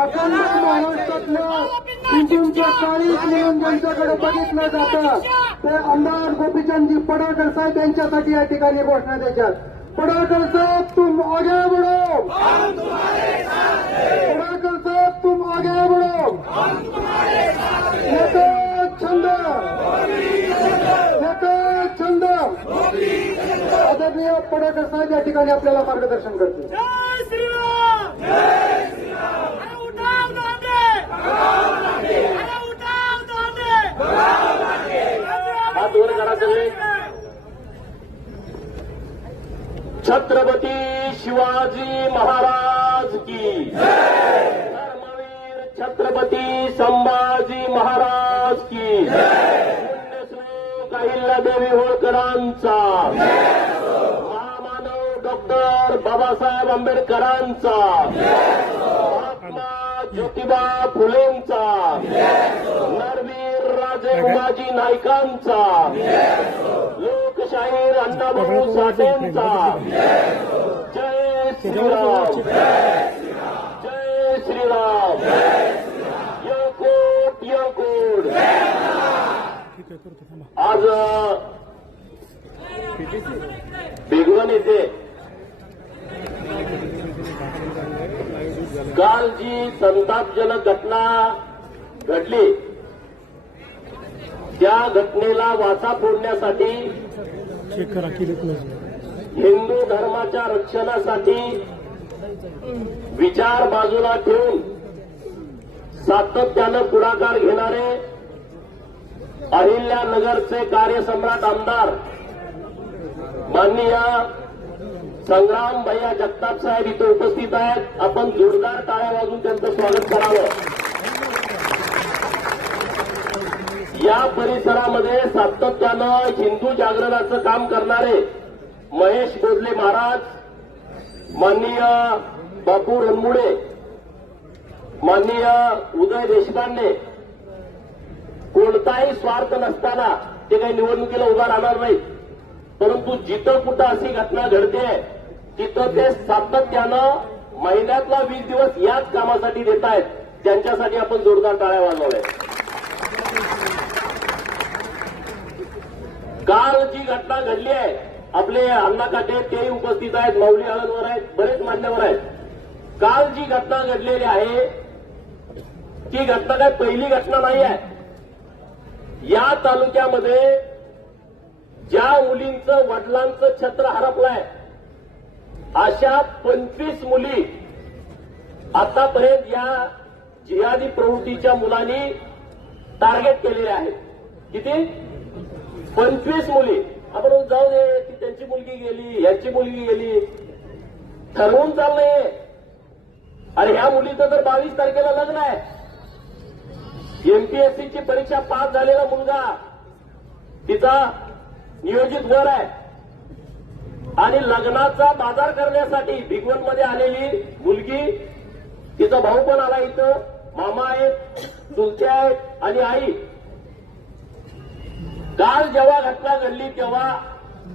अखंड महाराष्ट्रातल्या हिंदूंच्या 40 मिळून ज्यांच्याकडे बघितलं जातं ते आमदार गोपीचंदजी पडळकर साहेब यांच्यासाठी या ठिकाणी घोषणा द्यायच्यात. पडळकर साहेब तुम आगे बढ़ो, पडळकर साहेब तुम आगे बढ़ो. एक छंद, एक छंद. आदरणीय पडळकर साहेब या ठिकाणी आपल्याला मार्गदर्शन करतील. जय श्रीराम, जय श्रीराम. अरे उठाव दांडे, अरे उठाव दांडे. हात वर करा सगळे. छत्रपती शिवाजी महाराज की धर्मवीर छत्रपती संभाजी महाराज की पुण्यश्लोक अहिल्यादेवी होळकरांचा, महामानव डॉक्टर बाबासाहेब आंबेडकरांचा, महात्मा ज्योतिबा फुलेंचा, नरवीर राजे उमाजी नाईकांचा, लोकशाहीर अण्णाभाऊ साठेंचा. जय श्रीराम, जय श्रीराम. योकोट योकोट. आज भिगवण येथे काल जी संतापजनक घटना घडली त्या घटनेला वाचा फोडण्यासाठी हिंदू धर्माच्या रक्षणासाठी विचार बाजूला ठेवून सातत्यानं पुढाकार घेणारे अहिल्यानगरचे कार्यसम्राट आमदार माननीय संग्राम भैया जगताप साहेब इथे उपस्थित आहेत. आपण जोरदार टाळ्या वाजून त्यांचं स्वागत करावं. या परिसरामध्ये सातत्यानं हिंदू जागरणाचं काम करणारे महेश बोधले महाराज, माननीय बापू रणमुडे, माननीय उदय देशपांडे कोणताही स्वार्थ नसताना ते काही निवडणुकीला उभा राहणार नाहीत. परंतु जिथं कुठं अशी घटना घडते तिथं ते सातत्यानं महिन्यातला 20 दिवस याच कामासाठी देत आहेत. त्यांच्यासाठी आपण जोरदार टाळ्या वाजवल्या. काल जी घटना घडली आहे, आपले अण्णा काटे तेही उपस्थित आहेत, माऊली आळंदवर आहेत, बरेच मान्यवर आहेत. काल जी घटना घडलेली आहे ती घटना काय पहिली घटना नाही आहे. या तालुक्यामध्ये ज्या मुलींचं वडिलांचं छत्र हरपलंय अशा 25 मुली आतापर्यंत या जिहादी प्रवृत्तीच्या मुलांनी टार्गेट केलेले आहेत. किती? 25 मुली. आपण जाऊ दे की त्यांची मुलगी गेली, ह्याची मुलगी गेली, ठरवून चाललंय. आणि ह्या मुलीचं तर 22 तारखेला लग्न आहे. एमपीएससीची परीक्षा पास झालेला मुलगा, तिचा नियोजित वर आहे आणि लग्नाचा बाजार करण्यासाठी भिगवणमध्ये आलेली मुलगी, तिचा भाऊ पण आला इथं, मामा आहेत, चुलते आहेत आणि आई. काल जेव्हा घटना घडली तेव्हा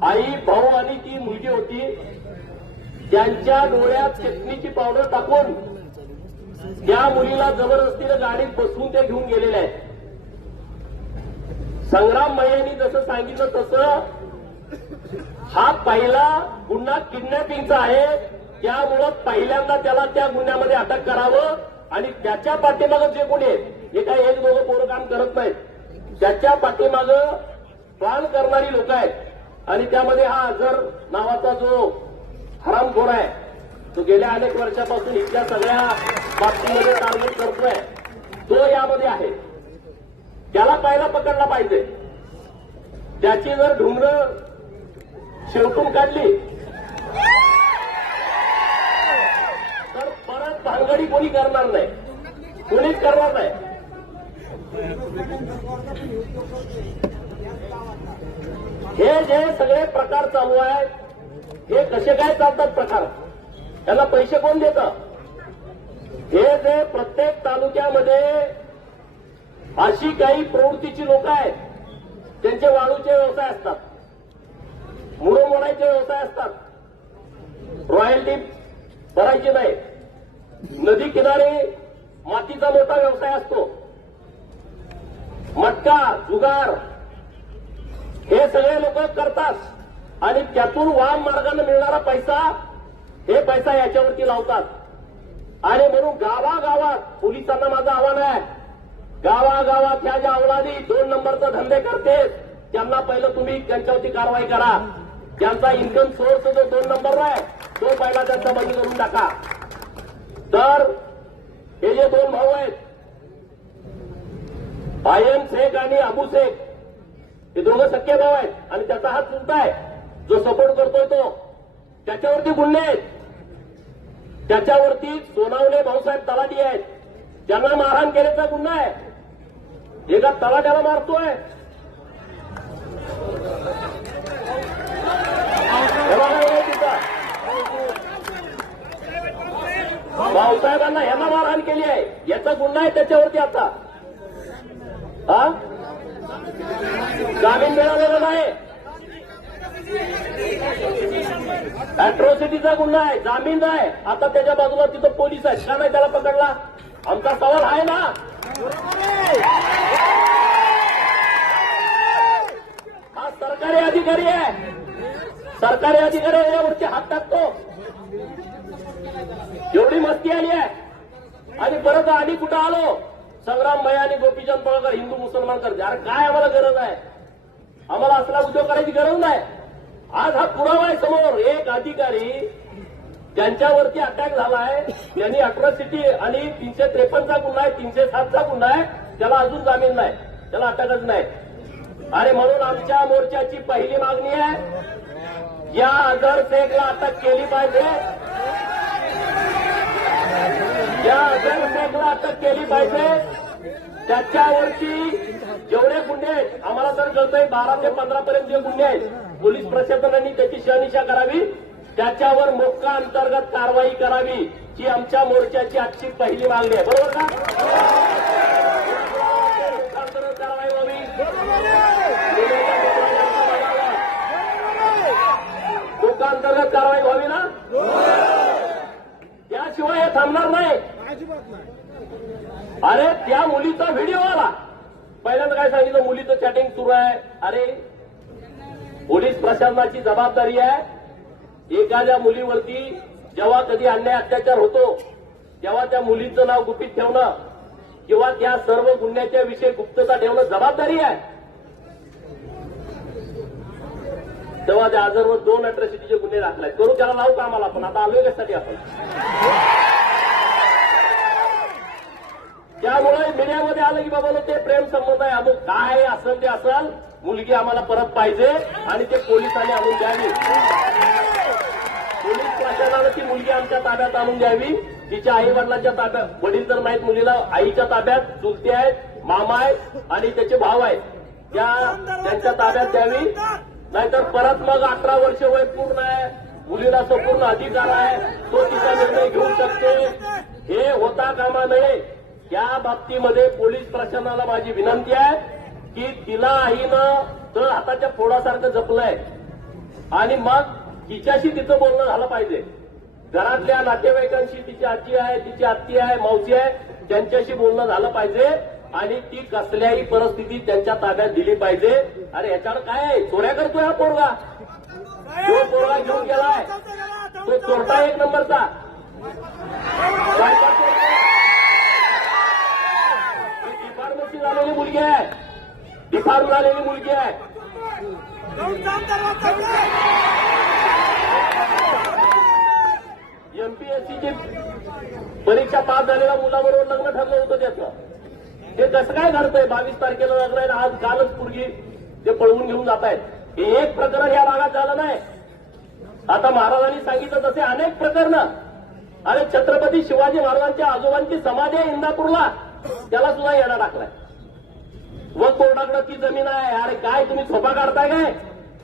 आई, भाऊ आणि ती मुलगी होती, त्यांच्या डोळ्यात चटणीची पावडर टाकून त्या मुलीला जबरदस्तीनं गाडीत बसवून ते घेऊन गेलेले आहेत. संग्राम भैयांनी जसं सांगितलं तसं हा पहिला गुन्हा किडनॅपिंगचा आहे. त्यामुळं पहिल्यांदा त्याला त्या गुन्ह्यामध्ये अटक करावं आणि त्याच्या पाठीमागं जे कोणी आहेत, हे काही एक दोघं पोरं काम करत नाहीत, त्याच्या पाठीमागं प्लान करणारी लोक आहेत. आणि त्यामध्ये हा अझर नावाचा जो हरामखोर आहे तो गेल्या अनेक वर्षापासून इथल्या सगळ्या बाबतीमध्ये टार्गेट करतोय, तो यामध्ये आहे. त्याला पहिला पकडला पाहिजे. त्याची जर ढुंगरं शेवटून काढली तर परत भानगडी कोणी करणार नाही, कोणीच करणार नाही. हे जे सगळे प्रकार चालू आहेत, हे कसे काय चालतात प्रकार, त्याला पैसे कोण देतं? हे जे प्रत्येक तालुक्यामध्ये अशी काही प्रवृत्तीची लोक आहेत, त्यांचे वाळूचे व्यवसाय असतात, मुडो मोडायचे व्यवसाय असतात, रॉयल्टी भरायची नाही. नदी किनारी मातीचा मोठा व्यवसाय असतो. मटका, जुगार हे सगळे लोक करतात आणि त्यातून वाम मार्गाने मिळणारा पैसा हे पैसा याच्यावरती लावतात. आणि म्हणून गावागावात पोलिसांना माझं आव्हान आहे, गावागावात ह्या ज्या अवलादी 2 नंबरचा धंदे करते त्यांना पहिलं तुम्ही त्यांच्यावरती कारवाई करा. त्यांचा इन्कम सोर्स जो 2 नंबर आहे तो पहिला त्यांचा बंद करून टाका. तर हे जे 2 भाऊ आहेत, आयन शेख आणि अबू शेख, हे दोघं सख्खे भाऊ आहेत आणि त्याचा हात चुलता आहे जो सपोर्ट करतोय तो, त्याच्यावरती गुन्हे आहेत. त्याच्यावरती सोनावणे भाऊसाहेब तलाठी आहेत, त्यांना मारहाण केल्याचा गुन्हा आहे. एका तलाट्याला मारतोय. हे बघा, हे तिथं भाऊसाहेबांना ह्यांना मारहाण केली आहे, याचा गुन्हा आहे त्याच्यावरती. आता हा जामीन मिळालेला नाही, अॅट्रॉसिटीचा गुन्हा आहे, जामीन नाही. आता त्याच्या बाजूला तिथं पोलीस आहेत, का नाही त्याला पकडला? आमचा सवाल आहे ना. हा सरकारी अधिकारी आहे, सरकारी अधिकारी यावरती हात टाकतो. एवढी मस्ती आली आहे. आणि परत आधी कुठं आलो, संग्राम भैया आणि गोपीचंद पळकर हिंदू मुसलमान करते. अरे काय आम्हाला गरज आहे? आम्हाला असला उद्योग करायची गरज नाही. आज हा पुरावा आहे समोर. एक अधिकारी ज्यांच्यावरती अटॅक झालाय त्यांनी अट्रॉसिटी आणि 353चा गुन्हा आहे, 307चा गुन्हा आहे, त्याला अजून जामीन नाही, त्याला अटकच नाही. आणि म्हणून आमच्या मोर्चाची पहिली मागणी आहे, या अझर शेखला अटक केली पाहिजे. या अझर शेखला अटक केली पाहिजे. त्याच्यावरती जेवढे गुन्हे आहेत, आम्हाला तर कळतंय 12 ते 15 पर्यंत जे गुन्हे आहेत, पोलीस प्रशासनाने त्याची शहानिशा करावी, त्याच्यावर मोक्का अंतर्गत कारवाई करावी, ही आमच्या मोर्चाची आजची पहिली मागणी आहे. बरोबर का? अंतर्गत कारवाई व्हावी, मोक्का अंतर्गत कारवाई व्हावी ना, त्याशिवाय हे थांबणार नाही. अरे त्या मुलीचा व्हिडिओ आला, पहिल्यांदा काय सांगितलं, मुलीचं चॅटिंग सुरू आहे. अरे पोलीस प्रशासनाची जबाबदारी आहे, एखाद्या मुलीवरती जेव्हा कधी अन्याय अत्याचार होतो तेव्हा त्या मुलीचं नाव गुपित ठेवणं किंवा त्या सर्व गुन्ह्याच्या विषयी गुप्तता ठेवणं जबाबदारी आहे. तेव्हा त्या आजरवर 2 अॅट्रॉसिटीचे गुन्हे दाखल आहेत. करू त्याला लावू का आम्हाला? आपण आता आलोय कशासाठी आपण? त्यामुळे मीडियामध्ये आलं की बाबा ते प्रेम संबंध आहे, अमुक काय असेल ते असेल, मुलगी आम्हाला परत पाहिजे आणि ते पोलिसांनी आणून द्यावी. पोलीस प्रशासनानं ती मुलगी आमच्या ताब्यात आणून द्यावी. तिच्या आई वडिलांच्या ताब्यात, वडील तर नाहीत मुलीला, आईच्या ताब्यात चुलते आहेत, मामा आहेत आणि त्याचे भाव आहेत, त्यांच्या ताब्यात द्यावी. नाहीतर परत मग 18 वर्ष वय पूर्ण आहे, मुलीला संपूर्ण अधिकार आहे, तो तिचा निर्णय घेऊ शकते. हे होता कामा नये. या बाबतीमध्ये पोलीस प्रशासनाला माझी विनंती आहे की तिला आईनं तर हाताच्या फोडासारखं जपलंय आणि मग तिच्याशी तिचं बोलणं झालं पाहिजे. घरातल्या नातेवाईकांशी, तिची आजी आहे, तिची आत्ती आहे, मावशी आहे, त्यांच्याशी बोलणं झालं पाहिजे आणि ती कसल्याही परिस्थितीत त्यांच्या ताब्यात दिली पाहिजे. अरे ह्याच्यावर काय आहे? चोऱ्या करतोय हा पोरगा, जो पोरगा घेऊन गेलाय तो चोरटा 1 नंबरचा. डिफार्मसी झालेली मुलगी आहे, डिफार्म झालेली मुलगी आहे. एमपीएससीची परीक्षा पास झालेल्या मुलाबरोबर लग्न ठरलं होतं त्याचं. ते कसं काय घडतंय? 22 तारखेला लग्न आहे, आज कालच पूर्वी ते पळवून घेऊन जात आहेत. हे एक प्रकरण या भागात झालं नाही. आता महाराजांनी सांगितलं तसे अनेक प्रकरणं. अरे छत्रपती शिवाजी महाराजांच्या आजोबांची समाधी आहे इंदापूरला, त्याला सुद्धा येणा टाकलाय. वक्फ बोर्डाकडे ती जमीन आहे. अरे काय तुम्ही सोपा काढताय काय?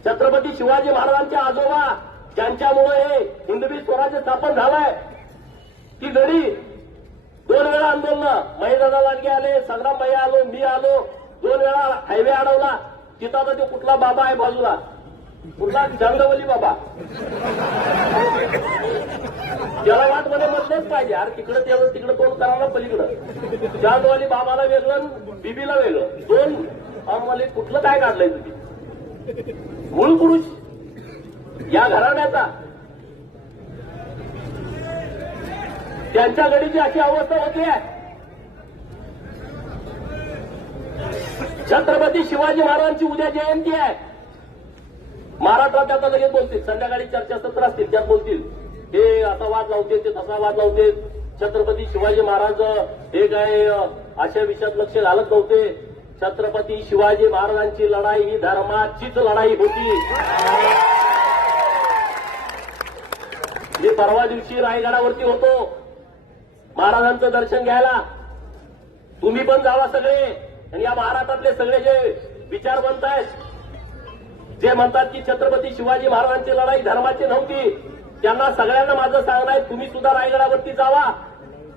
छत्रपती शिवाजी महाराजांच्या आजोबा ज्यांच्यामुळे हे हिंदवी स्वराज्य स्थापन झालंय, ती गडी 2 वेळा आंदोलन, महेशदादा लांडगे आले, संग्राम भाई आलो, मी आलो, 2 वेळा हायवे अडवला. तिथं आता तो कुठला बाबा आहे बाजूला, कुठला चांदवली बाबा त्याला वाट मध्ये मधलेच पाहिजे. अरे तिकडं तेवढं तिकडं तोंड करायला पलीकडं चांदवाली बाबाला वेगळं बीबीला वेगळं दोन मला कुठलं काय काढलंय तुम्ही. मूळ पुरुष या घराण्याचा त्यांच्या गडीची अशी अवस्था होती आहे. छत्रपती शिवाजी महाराजांची उद्या जयंती आहे. महाराष्ट्रात आता लगेच बोलतील, संध्याकाळी चर्चासत्र असतील त्यात बोलतील हे असा वाद लावते ते तसा वाद लावते. छत्रपती शिवाजी महाराज हे काय अशा विषयात लक्ष घालत नव्हते. छत्रपती शिवाजी महाराजांची लढाई ही धर्माचीच लढाई होती. मी परवा दिवशी रायगडावरती होतो महाराजांचं दर्शन घ्यायला. तुम्ही पण जावा सगळे. आणि या महाराष्ट्रातले सगळे जे विचारवंत आहेत जे म्हणतात की छत्रपती शिवाजी महाराजांची लढाई धर्माची नव्हती त्यांना सगळ्यांना माझं सांगणं आहे तुम्ही सुद्धा रायगडावरती जावा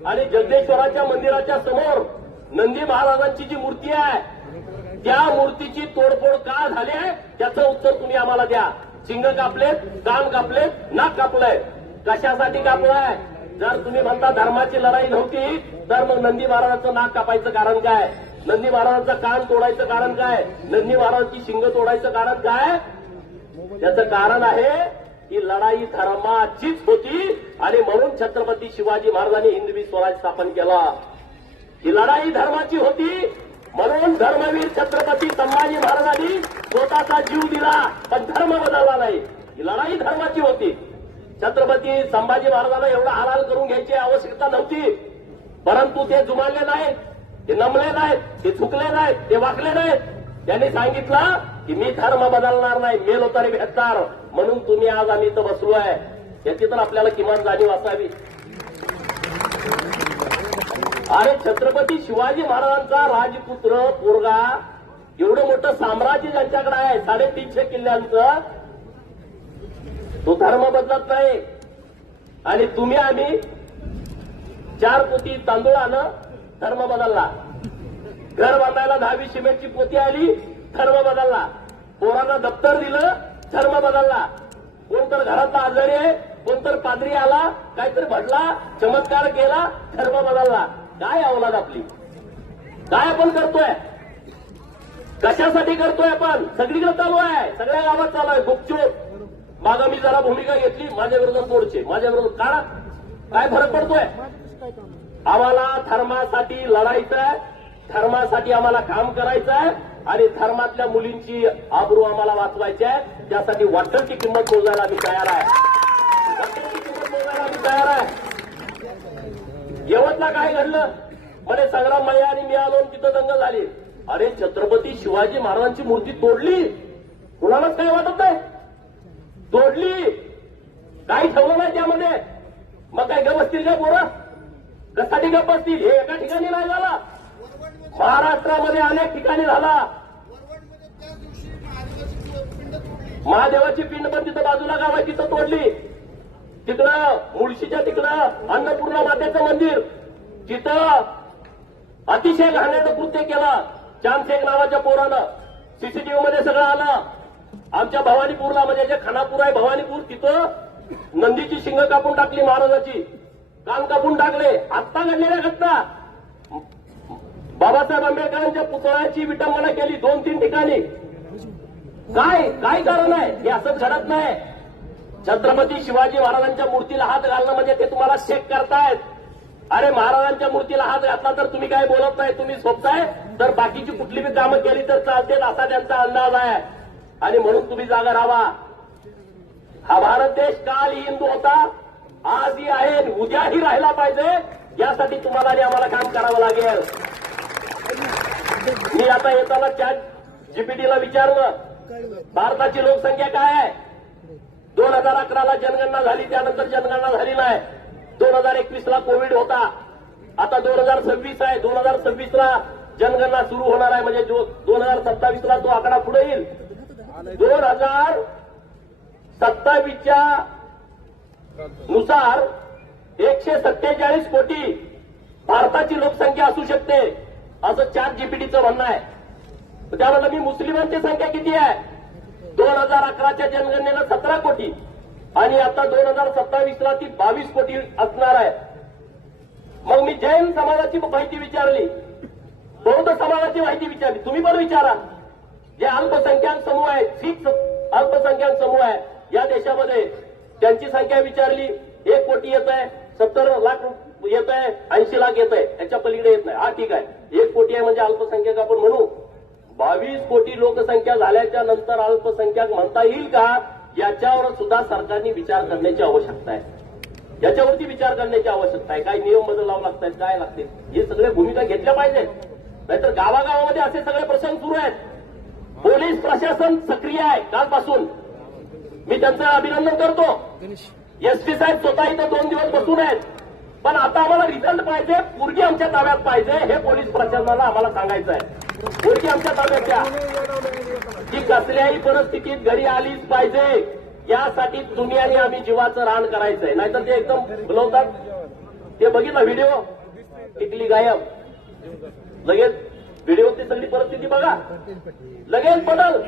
आणि जगदेश्वराच्या मंदिराच्या समोर नंदी महाराजांची जी मूर्ती आहे त्या मूर्तीची तोडफोड का झाली आहे त्याचं उत्तर तुम्ही आम्हाला द्या. शिंग कापलेत, कान कापलेत, नाक कापलंय. कशासाठी कापलंय? जर तुम्ही म्हणता धर्माची लढाई नव्हती तर मग नंदी महाराजांचं नाक कापायचं कारण काय? नंदी महाराजांचं कान तोडायचं कारण काय? नंदी महाराजांची शिंग तोडायचं कारण काय? त्याचं कारण आहे की लढाई धर्माचीच होती आणि म्हणून छत्रपती शिवाजी महाराजांनी हिंदवी स्वराज स्थापन केला. ही लढाई धर्माची होती म्हणून धर्मवीर छत्रपती संभाजी महाराजांनी स्वतःचा जीव दिला पण धर्म बदलला नाही. ही लढाई धर्माची होती. छत्रपती संभाजी महाराजांना एवढा हालाल करून घ्यायची आवश्यकता नव्हती परंतु ते जुमानले नाहीत, ते नमले नाहीत, ते चुकले नाहीत, ते वाकले नाहीत. त्यांनी सांगितलं की मी धर्म बदलणार नाही, मेलो तरी भेटणार. म्हणून तुम्ही आज आम्ही इथं बसलोय याची तर आपल्याला किमान जाणीव असावी. अरे छत्रपती शिवाजी महाराजांचा राजपुत्र पोरगा एवढं मोठं साम्राज्य ज्यांच्याकडे आहे 350 किल्ल्यांचं तो धर्म बदलत नाही. आणि तुम्ही आम्ही 4 पोती तांदूळानं धर्म बदलला. घर बांधायला 10 सिमेंटची पोती आली धर्म बदलला. पोरांना दप्तर दिलं धर्म बदलला. कोणतर घरातला आजारी आहे, कोणतर पादरी आला काहीतरी भडला चमत्कार केला धर्म बदलला. काय अवलाद आपली? काय आपण करतोय? कशासाठी करतोय आपण? सगळीकडे चालू आहे, सगळ्या गावात चालू आहे गुपचूप. मागं मी जरा भूमिका घेतली माझ्या विरोधात मोर्चे, माझ्या विरोधात काढा. काय फरक पडतोय? आम्हाला धर्मासाठी लढायचं आहे, धर्मासाठी आम्हाला काम करायचं आहे आणि धर्मातल्या मुलींची आबरू आम्हाला वाचवायची आहे. त्यासाठी वाटेल किंमत मोजायला आम्ही तयार आहे. वाटेल किंमत मोजायला आम्ही तयार आहे. यवतला काय घडलं? म्हणे संग्राम मैया आणि मी आलो तिथं दंगल झाली. अरे छत्रपती शिवाजी महाराजांची मूर्ती तोडली, कुणालाच काही वाटत नाही. तोडली, काही ठेवलं नाही त्यामध्ये. मग काय गप असतील काय पोरं? कशासाठी गप असतील? हे एका ठिकाणी नाही झाला, महाराष्ट्रामध्ये अनेक ठिकाणी झाला. महादेवाची पिंड पण तिथं बाजूला गाव आहे तिथं तोडली. तिकडं मुळशीच्या तिकडं अन्नपूर्णा मातेचं मंदिर तिथं अतिशय घाणेरडं कृत्य केलं चांदशेख नावाच्या पोरानं. सीसीटीव्ही मध्ये सगळं आलं. आमच्या भवानीपूरला म्हणजे जे खानापूर आहे भवानीपूर तिथं नंदीची शिंग कापून टाकली, महाराजाची कान कापून टाकले. आत्ता घडलेल्या घटना. बाबासाहेब आंबेडकरांच्या पुतळ्याची विटंबना केली 2-3 ठिकाणी. काय कारण आहे? हे असंच घडत नाही. छत्रपती शिवाजी महाराजांच्या मूर्तीला हात घालणं म्हणजे ते तुम्हाला चेक करतायत. अरे महाराजांच्या मूर्तीला हात घातला तर तुम्ही काय बोलत नाही, तुम्ही झोपताय तर बाकीची कुठली बी कामं केली तर चालते असा त्यांचा अंदाज आहे. आणि म्हणून तुम्ही जागा राहा. हा भारत देश काल हिंदू होता, आजही आहे, उद्याही राहिला पाहिजे. यासाठी तुम्हाला आणि आम्हाला काम करावं लागेल. मी आता येताना ChatGPTला विचारलं भारताची लोकसंख्या काय आहे. 2011ला जनगणना झाली, त्यानंतर जनगणना झाली नाही. 2021ला कोविड होता. आता 2026 आहे. 2026ला जनगणना सुरू होणार आहे म्हणजे 2027ला तो आकडा पुढे येईल. 2027च्या नुसार 147 कोटी भारताची लोकसंख्या असू शकते असं ChatGPTचं म्हणणं आहे. त्यानंतर मी मुस्लिमांची संख्या किती आहे 2011च्या जनगणनेला 17 कोटी आणि आता 2027ला ती 22 कोटी असणार आहे. मग मी जैन समाजाची माहिती विचारली, बौद्ध समाजाची माहिती विचारली, तुम्ही पण विचारा. जे अल्पसंख्याक समूह आहेत, शीख अल्पसंख्याक समूह आहे या देशामध्ये, त्यांची संख्या विचारली. 1 कोटी येत आहे, 70 लाख येत आहे, 80 लाख येत आहे, याच्या पलीकडे येत नाही. हा ठीक आहे, 1 कोटी आहे म्हणजे अल्पसंख्याक आपण म्हणू. 22 कोटी लोकसंख्या झाल्याच्या नंतर अल्पसंख्याक म्हणता येईल का, याच्यावर सुद्धा सरकारने विचार करण्याची आवश्यकता आहे. याच्यावरती विचार करण्याची आवश्यकता आहे. काय नियम बदलावं लागतात, काय लागते, हे सगळे भूमिका घेतल्या पाहिजेत. नाहीतर गावागावामध्ये असे सगळे प्रसंग सुरू आहेत. पोलीस प्रशासन सक्रिय आहे कालपासून, मी त्यांचं अभिनंदन करतो. एसपी साहेब स्वतः इथं 2 दिवस बसून आहेत. पण आता आम्हाला रिझल्ट पाहिजे, पोरगी आमच्या ताब्यात पाहिजे, हे पोलीस प्रशासनाला आम्हाला सांगायचं आहे. पोरगी आमच्या ताब्यात द्या, ती कसल्याही परिस्थितीत घरी आलीच पाहिजे. यासाठी तुम्ही आणि आम्ही जीवाचं रान करायचंय. नाहीतर ते एकदम बोलवतात. ते बघितलं व्हिडिओ, टिकली गायब, लगेच व्हिडिओची सगळी परिस्थिती बघा, लगेच बदल.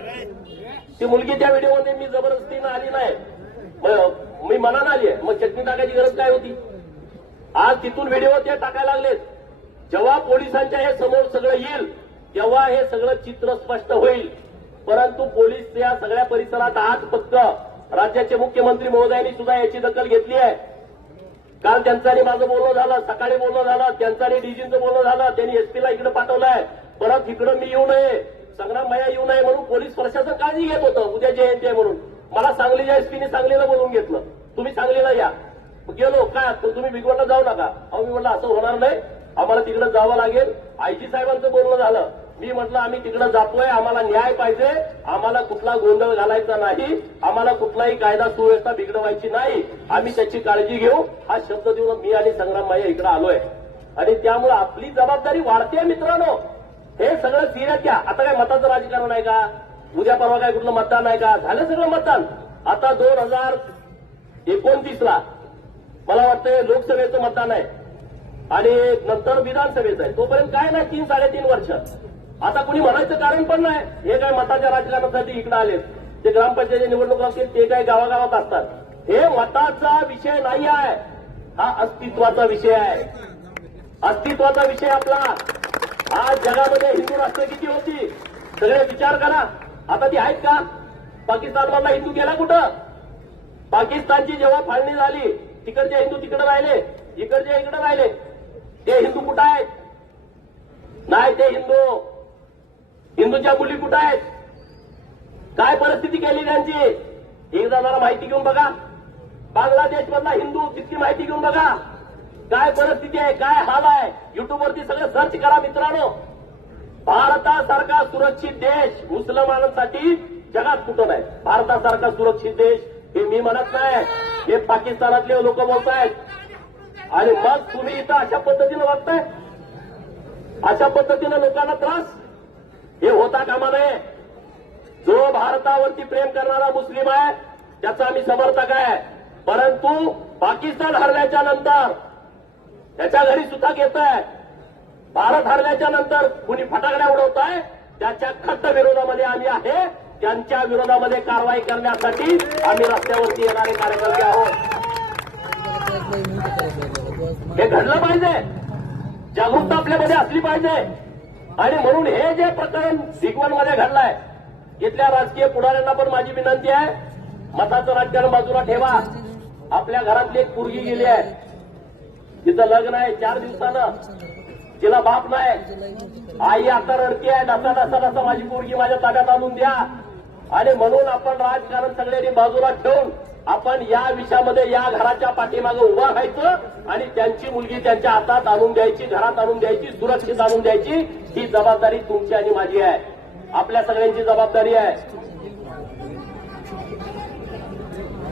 ती मुलगी त्या व्हिडिओमध्ये मी जबरदस्तीनं आली नाही, मी मनानं आली आहे. मग चटणी टाकायची गरज काय होती. आज तिथून व्हिडिओ ते टाकायला लागलेत. जेव्हा पोलिसांच्या हे समोर सगळं येईल तेव्हा हे सगळं चित्र स्पष्ट होईल. परंतु पोलीस या सगळ्या परिसरात आज फक्त राज्याचे मुख्यमंत्री महोदयांनी सुद्धा याची दखल घेतली आहे. काल त्यांचं आणि माझं बोलणं झालं, सकाळी बोलणं झालं, त्यांचं आणि डीजींचं बोलणं झालं. त्यांनी एसपीला इकडे पाठवलंय. परत इकडं मी येऊ नये, संग्राम भैया येऊ नये म्हणून पोलीस प्रशासन काळजी घेत होतं. उद्या जयंती आहे म्हणून मला सांगलीच्या एसपीने सांगलीला बोलून घेतलं, तुम्ही सांगलीला या. गेलो काय, तुम्ही बिगवडला जाऊ नका. अहो मी म्हटलं असं होणार नाही, आम्हाला तिकडे जावं लागेल. आयजी साहेबांचं बोलणं झालं, मी म्हटलं आम्ही तिकडे जातोय, आम्हाला न्याय पाहिजे, आम्हाला कुठला गोंधळ घालायचा नाही, आम्हाला कुठलाही कायदा सुव्यवस्था बिघडवायची नाही, आम्ही त्याची काळजी घेऊ. हा शब्द देऊन मी आणि संग्राम भैया इकडे आलोय. आणि त्यामुळे आपली जबाबदारी वाढते मित्रांनो. हे सगळं सिरियस घ्या. आता काय मताचं राजकारण आहे का, उद्या परवा काय कुठलं मतदान आहे का, झालं सगळं मतदान. आता 2029ला मला वाटतं लोकसभेचं मतदान आहे आणि नंतर विधानसभेचं आहे. तोपर्यंत काय नाही, 3-3.5 वर्ष. आता कुणी म्हणायचं कारण पण नाही. हे काय मताच्या राजकारणासाठी इकडे आले, ते ग्रामपंचायत निवडणूक असतील ते काय गावागावात असतात. हे मताचा विषय नाही आहे, हा अस्तित्वाचा विषय आहे. अस्तित्वाचा विषय आपला. आज जगामध्ये हिंदू राष्ट्र किती होती सगळे विचार करा. आता ती आहेत का. पाकिस्तानमधला हिंदू गेला कुठं. पाकिस्तानची जेव्हा फाळणी झाली, तिकडचे हिंदू तिकडे राहिले, इकडचे इकडे राहिले. ते हिंदू कुठं आहेत. नाही ते हिंदूच्या मुली कुठं आहेत. काय परिस्थिती केली त्यांची एकदा जरा माहिती घेऊन बघा. बांगलादेशमधला हिंदू तितकी माहिती घेऊन बघा. काय परिस्थिती आहे, काय हाल आहे. युट्यूबवरती सगळं सर्च करा मित्रांनो. भारतासारखा सुरक्षित देश मुसलमानांसाठी जगात कुठं नाही. भारतासारखा सुरक्षित देश हे मी म्हणत नाही, हे पाकिस्तानातले लोक बोलतायत. आणि मग तुम्ही इथं अशा पद्धतीनं वागताय, अशा पद्धतीनं लोकांना त्रास. हे होता कामा नये. जो भारतावरती प्रेम करणारा मुस्लिम आहे त्याचा आम्ही समर्थक आहे. परंतु पाकिस्तान हरल्याच्या नंतर त्याच्या घरी सुद्धा घेत आहे. भारत हरल्याच्या नंतर कुणी फटाकड्या उडवत आहे, त्याच्या खट्ट विरोधामध्ये आम्ही आहे. त्यांच्या विरोधामध्ये कारवाई करण्यासाठी आम्ही रस्त्यावरती येणारे कार्यकर्ते आहोत. हे घडलं पाहिजे, जागरूकता आपल्यामध्ये असली पाहिजे. आणि म्हणून हे जे प्रकरण भिगवणमध्ये घडलंय, इथल्या राजकीय पुढाऱ्यांना पण माझी विनंती आहे, मताचं राजकारण बाजूला ठेवा. आपल्या घरातली एक पोरगी गेली आहे, तिचं लग्न आहे 4 दिवसानं, तिला बाप नाही, आई आता रडती आहे, डसा माझी पोरगी माझ्या ताब्यात आणून द्या. आणि म्हणून आपण राजकारण सगळ्यांनी बाजूला ठेवून आपण या विषयामध्ये या घराच्या पाठीमागे उभा राहायचं आणि त्यांची मुलगी त्यांच्या हातात आणून द्यायची, घरात आणून द्यायची, सुरक्षित आणून द्यायची. ही जबाबदारी तुमची आणि माझी आहे, आपल्या सगळ्यांची जबाबदारी आहे.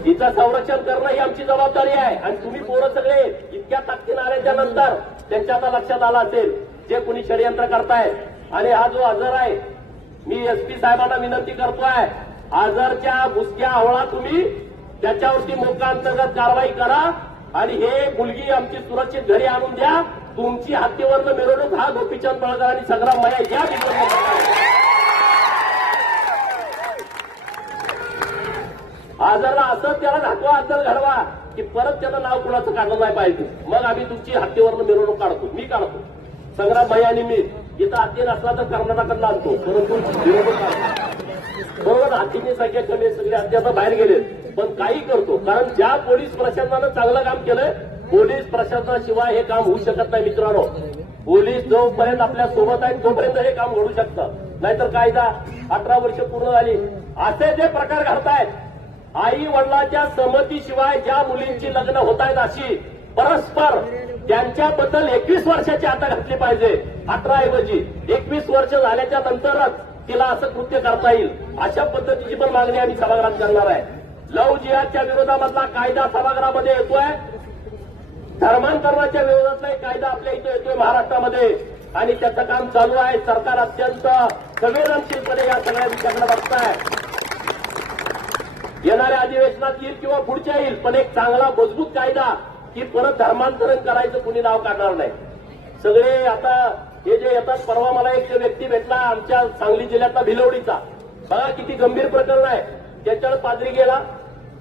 हिचं संरक्षण करणं ही आमची जबाबदारी आहे. आणि तुम्ही पोरं सगळे इतक्या ताकदीनं आल्याच्या नंतर त्यांच्या आता लक्षात आलं असेल जे कुणी षडयंत्र करतायत. आणि हा जो अझर आहे, मी एसपी साहेबांना विनंती करतोय, अझरच्या बुसक्या आवळा तुम्ही त्याच्यावरती मोका अंतर्गत कारवाई करा आणि हे मुलगी आमची सुरक्षित घरी आणून द्या. तुमची हत्तीवरनं मिरवणूक हा गोपीचंद पळकर आणि संग्राम भैया या आजारला असं त्याला दाखवा, अद्दल घडवा की परत त्याचं नाव कुणाचं काढलं नाही पाहिजे. मग आम्ही तुमची हत्तीवरनं मिरवणूक काढतो, मी काढतो. संग्राम भाई आणि मी इथं हत्ती नसला तर कर्नाटकातला आणतो, परंतु मिरवणूक काढतो. बरोबर, हत्तीची संख्या कमी आहे, सगळे हत्ती आता बाहेर गेले, पण काही करतो. कारण ज्या पोलीस प्रशासनानं चांगलं काम केलंय, पोलीस प्रशासनाशिवाय हे काम होऊ शकत नाही मित्रांनो. पोलीस जोपर्यंत आपल्या सोबत आहेत तोपर्यंत हे काम घडू शकतं. नाहीतर कायदा 18 वर्ष पूर्ण झाली असे जे प्रकार घडतायत, आई वडिलांच्या संमतीशिवाय ज्या मुलींची लग्न होत आहेत अशी परस्पर त्यांच्याबद्दल 21 वर्षाची आता घातली पाहिजे. 18 ऐवजी 21 वर्ष झाल्याच्या नंतरच तिला असं कृत्य करता येईल, अशा पद्धतीची पण मागणी आम्ही सभागृहात करणार आहे. लव्ह जिहादच्या विरोधामधला कायदा सभागृहामध्ये येतोय, धर्मांतरणाच्या विरोधातला एक कायदा आपल्या इथे येतोय महाराष्ट्रामध्ये, आणि त्याचं काम चालू आहे. सरकार अत्यंत संवेदनशीलपणे या सगळ्या विषयाकडे बघताय. येणाऱ्या अधिवेशनात येईल किंवा पुढच्या येईल, पण एक चांगला मजबूत कायदा की परत धर्मांतरण करायचं कुणी नाव काढणार नाही. सगळे आता हे जे येतात, परवा मला एक व्यक्ती भेटला आमच्या सांगली जिल्ह्यातला भिलवडीचा, बघा किती गंभीर प्रकरण आहे. त्याच्यावर पादरी गेला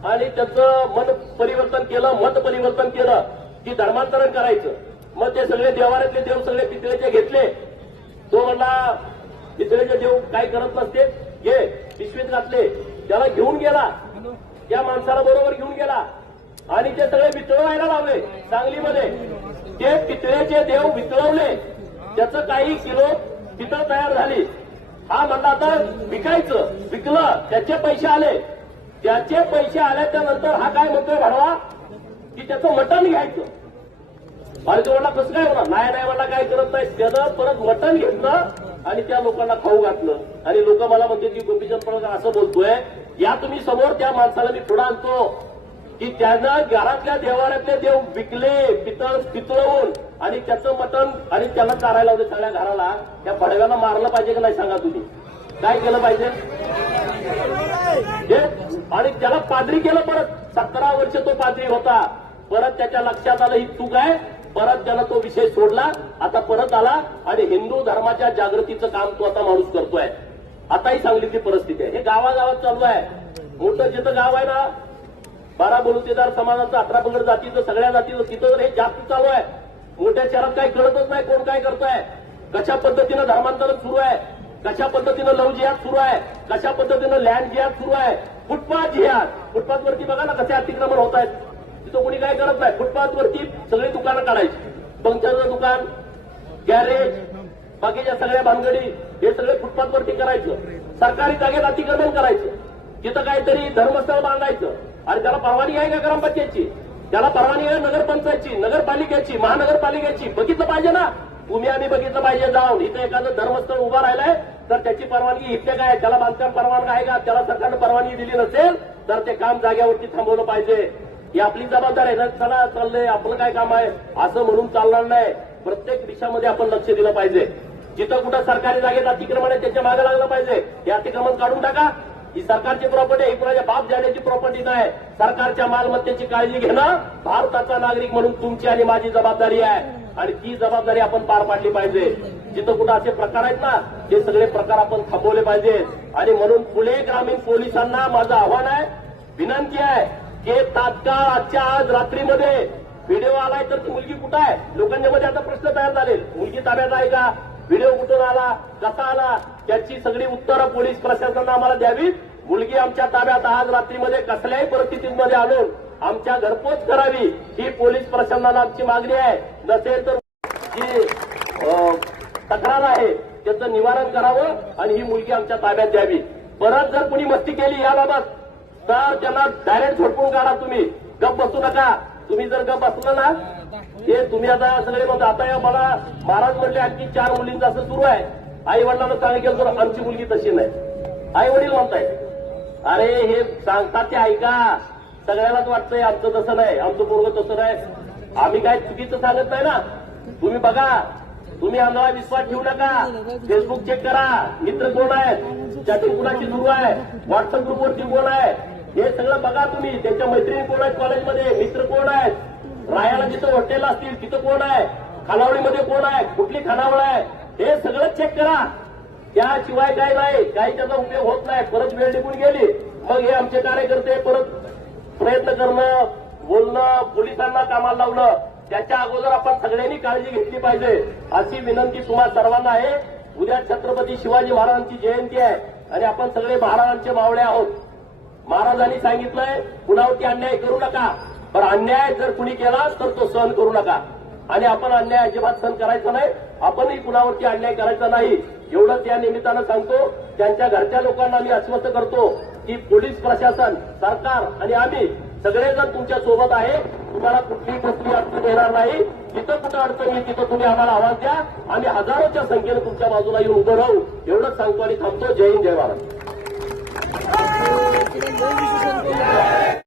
आणि त्याचं मन परिवर्तन केलं, मत परिवर्तन केलं की धर्मांतरण करायचं. मग ते सगळे देवाऱ्यातले देव सगळे पितळेचे घेतले. तो म्हणला पितळेचे देव काय करत नसते, घे पिशवीत घातले. त्याला घेऊन गेला, त्या माणसाला बरोबर घेऊन गेला आणि ते सगळे वितळवायला लावले सांगलीमध्ये. ते पितळेचे देव वितळवले, त्याचं काही किलो पितळ तयार झाली. हा म्हणला आता विकायचं, विकलं, त्याचे पैसे आले. त्याचे पैसे आल्याच्या नंतर हा काय म्हणतोय घडवा की त्याचं मटण घ्यायचं. आणि तो म्हणला कसं काय होणार, नाही म्हणला काय करत नाही. त्यानं परत मटण घेतलं आणि त्या लोकांना खाऊ घातलं. आणि लोक मला म्हणते की गोपीचंद पडळकर असं बोलतोय. या तुम्ही समोर त्या माणसाला मी पुढे आणतो की त्यानं घरातल्या देवाऱ्यातले देव विकले, पितळवून, आणि त्याचं मटण आणि त्याला चारायला लावले सगळ्या घराला. त्या पडव्याला मारलं पाहिजे का नाही सांगा तुम्ही, काय केलं पाहिजे. आणि त्याला पादरी केलं परत. 17 वर्ष तो पादरी होता. परत त्याच्या लक्षात आलं ही चूक आहे, परत त्याला तो विषय सोडला. आता परत आला आणि हिंदू धर्माच्या जागृतीचं काम तो आता माणूस करतोय. आताही सांगलीची परिस्थिती आहे. हे गावागावात चालू आहे. मोठं जिथं गाव आहे ना, 12 बलुतेदार समाजाचं, 18 पगड जातीचं, सगळ्या जातीचं, तिथं हे जास्त चालू आहे. मोठ्या शहरात काही कळतच नाही कोण काय करतोय, कशा पद्धतीनं धर्मांतरण सुरू आहे, कशा पद्धतीनं लव्ह जिहाद सुरू आहे, कशा पद्धतीनं लँड जिहाद सुरू आहे, फुटपाथ जिहाद. फुटपाथवरती बघा ना कसे अतिक्रमण होत आहेत. तिथं कोणी काय करत नाही. फुटपाथवरती सगळी दुकानं काढायची, पंक्चरचं दुकान, गॅरेज, बाकीच्या सगळ्या भानगडी, हे सगळे फुटपाथवरती करायचं. सरकारी जागेत अतिक्रमण करायचं, तिथं काहीतरी धर्मस्थळ बांधायचं. आणि त्याला परवानगी आहे का ग्रामपंचायतची, त्याला परवानगी आहे नगरपंचायतची, नगरपालिकेची, महानगरपालिकेची. बघितलं पाहिजे ना तुम्ही, आम्ही बघितलं पाहिजे जाऊन. इथं एखादं धर्मस्थळ उभं राहिलंय तर त्याची परवानगी इथे काय, त्याला बांधकाम परवानगी आहे का, त्याला सरकारनं परवानगी दिली नसेल तर ते काम जाग्यावरती थांबवलं पाहिजे. ही आपली जबाबदारी आहे ना. चला चाललंय, आपलं काय काम आहे असं म्हणून चालणार नाही. प्रत्येक दिशामध्ये आपण लक्ष दिलं पाहिजे. जिथं कुठं सरकारी जागेत अतिक्रमण आहे त्याच्या मागे लागलं पाहिजे. हे अतिक्रमण काढून टाका. ही सरकारची प्रॉपर्टी आहे, ही कुणाच्या बाप जाण्याची प्रॉपर्टी नाही. सरकारच्या मालमत्तेची काळजी घेणं भारताचा नागरिक म्हणून तुमची आणि माझी जबाबदारी आहे, आणि ती जबाबदारी आपण पार पाडली पाहिजे. जिथं कुठं असे प्रकार आहेत ना, ते सगळे प्रकार आपण थांबवले पाहिजेत. आणि म्हणून पुणे ग्रामीण पोलिसांना माझं आव्हान आहे, विनंती आहे की तात्काळ आजच्या आज रात्रीमध्ये व्हिडिओ आलाय तर ती मुलगी कुठं आहे. लोकांच्या मध्ये आता प्रश्न तयार झाले, मुलगी ताब्यात आहे का, व्हिडिओ कुठून आला, कसा आला, त्याची सगळी उत्तरं पोलीस प्रशासनानं आम्हाला द्यावीत. मुलगी आमच्या ताब्यात आज रात्रीमध्ये कसल्याही परिस्थितीमध्ये आणून आमच्या घरपोच करावी, ही पोलीस प्रशासनाला आमची मागणी आहे. नसेल तर जी तक्रार आहे त्याचं निवारण करावं आणि ही मुलगी आमच्या ताब्यात द्यावी. परत जर कुणी मस्ती केली याबाबत तर त्यांना डायरेक्ट झोडपून काढा. तुम्ही गप बसू नका. तुम्ही जर गप बसलं ना, हे तुम्ही आता सगळे म्हणता. आता या मला महाराज म्हणले आणखी 4 मुलींचं असं सुरू आहे. आई वडिलांना सांगितलं तर आमची मुलगी तशी नाही. आई वडील म्हणताय, अरे हे सांगतात ते ऐका. सगळ्यालाच वाटतंय आमचं तसं नाही, आमचं पोरगं तसं नाही. आम्ही काय चुकीचं सांगत नाही ना. तुम्ही बघा, तुम्ही आम्हाला विश्वास ठेवू नका. फेसबुक चेक करा, मित्र कोण आहेत, चॅटिंग कुणाची सुरू आहे, व्हॉट्सअप ग्रुपवरती कोण आहे, हे सगळं बघा तुम्ही. त्यांच्या मैत्रिणी कोण आहेत कॉलेजमध्ये, मित्र कोण आहेत, राहायला जिथं हॉटेल असतील तिथं कोण आहे, खानावळीमध्ये कोण आहे, कुठली खानावळ आहे, हे सगळं चेक करा. त्याशिवाय काय नाही, काही त्याचा उपयोग होत नाही. परत वेळ निघून गेली मग हे आमचे कार्यकर्ते परत प्रयत्न करणं, बोलणं, पोलिसांना कामाला लावलं, त्याच्या अगोदर आपण सगळ्यांनी काळजी घेतली पाहिजे अशी विनंती तुम्हा सर्वांना आहे. उद्या छत्रपती शिवाजी महाराजांची जयंती आहे आणि आपण सगळे महाराजांचे मावळे आहोत. महाराजांनी सांगितलंय कुणावरती अन्याय करू नका, पण अन्याय जर कुणी केला तर तो सहन करू नका आणि आपण अन्याय अजिबात सहन करायचा नाही. आपणही कुणावरती अन्याय करायचा नाही एवढंच या निमित्तानं सांगतो. त्यांच्या घरच्या लोकांना मी आश्वस्त करतो की पोलीस प्रशासन, सरकार आणि आम्ही सगळेजण तुमच्या सोबत आहे. तुम्हाला कुठलीही कसली अडचण येणार नाही. जिथं कुठं अडचण येईल तिथं तुम्ही आम्हाला आवाज द्या. आम्ही हजारोच्या संख्येनं तुमच्या बाजूला येऊन उभं राहू एवढंच सांगतो आणि थांबतो. जय हिंद, जय महाराज.